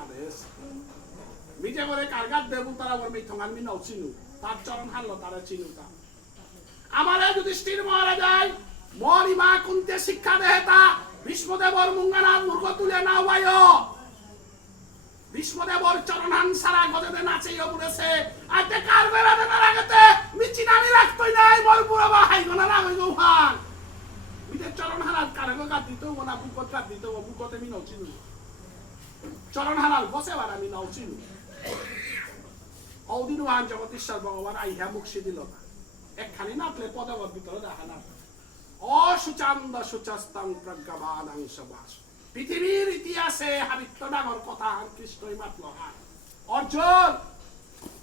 বাংলাদেশ মিজে করে কারগার দেবু তারা ওর মিথঙ্গান মি নও চিনু তার চরণ হারলো তারা চিনু তা আমারে যুধিষ্ঠির মহারাজ যায় মরিমা কুন্তে শিক্ষা দেহেতা ভীষ্মদেবর মুঙ্গানা মূর্খ তুলে নাও ভাই ভীষ্মদেবর চরণহান সারা গজেতে নাচেই পড়েছে আজকে কার বেড়াতে না রাখতে মিচি নানি রাখতই নাই মর পুরো বা হাইগোনা না হইগো ভান মিতে চরণহারাল কারগো কাট দিত ওনা বুকত কাট দিত বুকতে মি নও চিনু চরণহারাল বসে বার আমি নও চিনু অদিন ওয়ান জগদীশ্বর ভগবান আইহা মুক্তি দিল না একখানি নাটলে পদবত ভিতরে দেখা না অসুচান্দ সুচাস্তাং প্রজ্ঞাবানাং সবাস পৃথিবীর ইতিহাসে হাবিত্য ডাঙর কথা হান কৃষ্ণই মাতল হান অর্জুন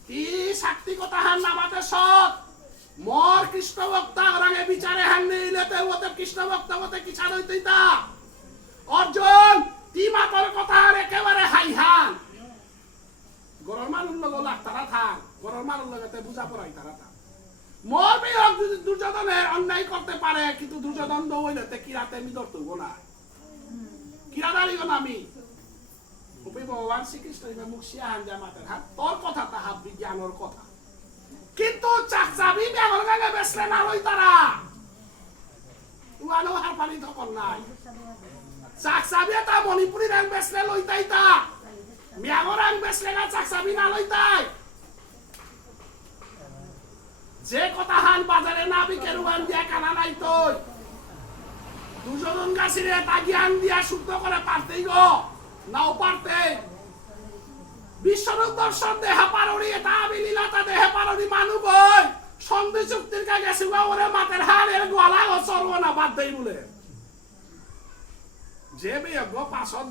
তি শক্তি কথা হান নামাতে সৎ মর কৃষ্ণ বক্তা রাঙে বিচারে হান নেইলেতে ওতে কৃষ্ণ বক্তা ওতে কি ছাড় হইতেই তা অর্জুন তি মাতর কথা হান একেবারে হাই হান গরর মানুষ লোক লাখ তারা থাক গরর মানুষ লগতে বুঝা পড়াই তারা থাক মোর বিয়োগ যদি দুর্যোধনে অন্যায় করতে পারে কিন্তু দুর্যোধন দৌড়াইতে কিরাতে আমি ধরতে না কিরা দাঁড়িয়ে না আমি ভগবান শ্রীকৃষ্ণ মুখিয়া হান জামাতের হাত তোর কথা তাহা বিজ্ঞানের কথা কিন্তু চাকচাবি ব্যাগর গাগে বেসলে না লই তারা তুয়ানো হার পানি তখন নাই চাকচাবি তা মণিপুরি রাং বেসলে লইতাই তা মিয়াগর রাং বেসলে না চাকচাবি না লইতাই যে কথা হান বাজারে না বিকের ওয়ান দিয়া কানা নাই তোই দুজন গাছিরে তা জ্ঞান দিয়া শুদ্ধ করে পারতেই গো নাও পারতে বিশ্বরূপ দর্শন দেহা পারুনি এটা আমি লীলাটা দেহে পারুনি মানুষ বই সন্ধি চুক্তির কা গেছি ওরে মাতের হাড়ের গলা ও চরব না বাদ দেই বলে যে বিয়োগ পাছত